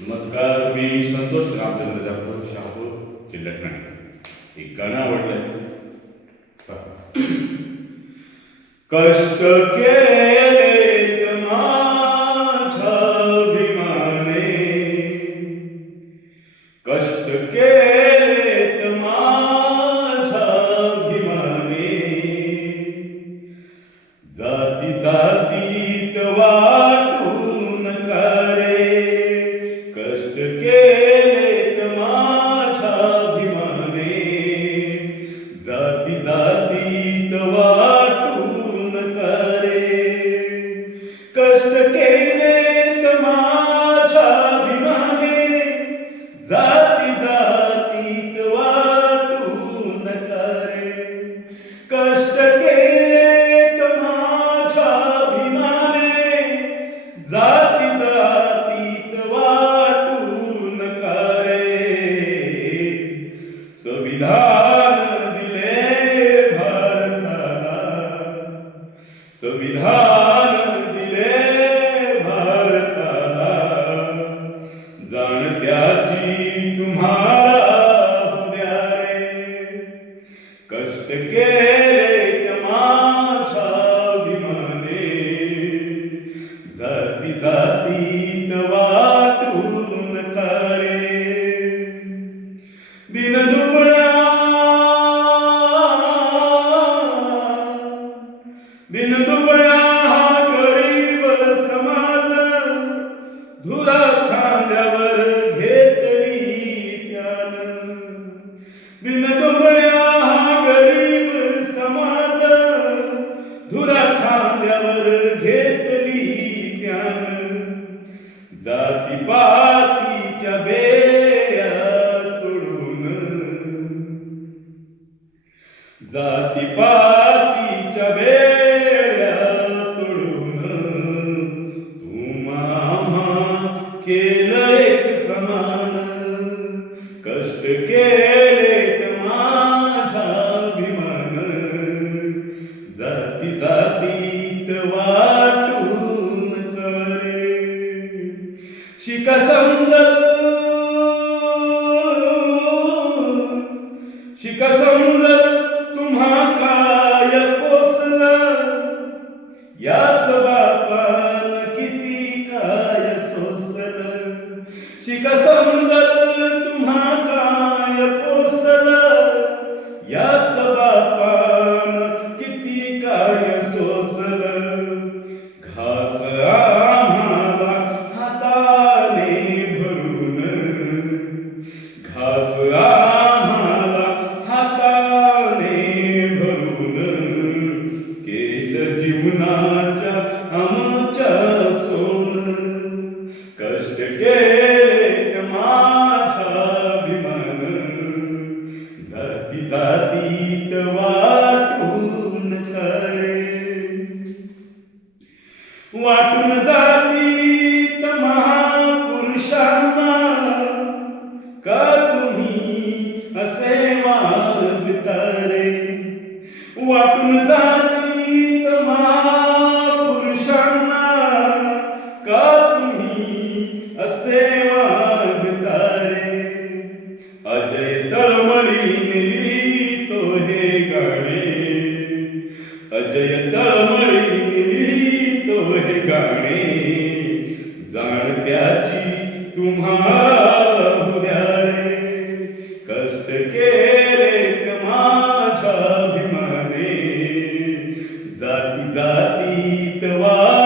नमस्कार मी संतोष रामचंद्र जाधव शहापूर जिल्ह्यात ठाणे. एक गाणं आवडलंय. कष्ट केले माझ्या कष्ट केले माझ्या अभिमाने. जाती जातीत वाटून करे कष्ट केलेत याची तुम्हाला उद्या रे कष्ट केले माझ्या अभिमाने। जाती जातीत वाटून करे। दिन दुबळा। दिन दुबळा हा गरीब समाज। धुरा खांद्यावर त्यानं दिन हा गरीब समाज धुरा खांद्यावर घेतली ज्ञान जाती पातीच्या बेड्या तोडून जाती पातीच्या बेड्या तोडून तुम्हा मामा के जाती वाटून करे. शिका समजल. शिका समजल तुम्हा काय पोसल याच बापान किती काय सोसल शिका समजल तुम्हा आम्हाला हाताने भरून केलं जीवनाच्या आमच्या सोन. कष्ट केले माझ्या अभिमान. जाती जातीत वाटून करे अजय तळमळी तो हे गाणे. जाणत्याची तुम्हाला उद्या रे. कष्ट केले जाती जाती तवा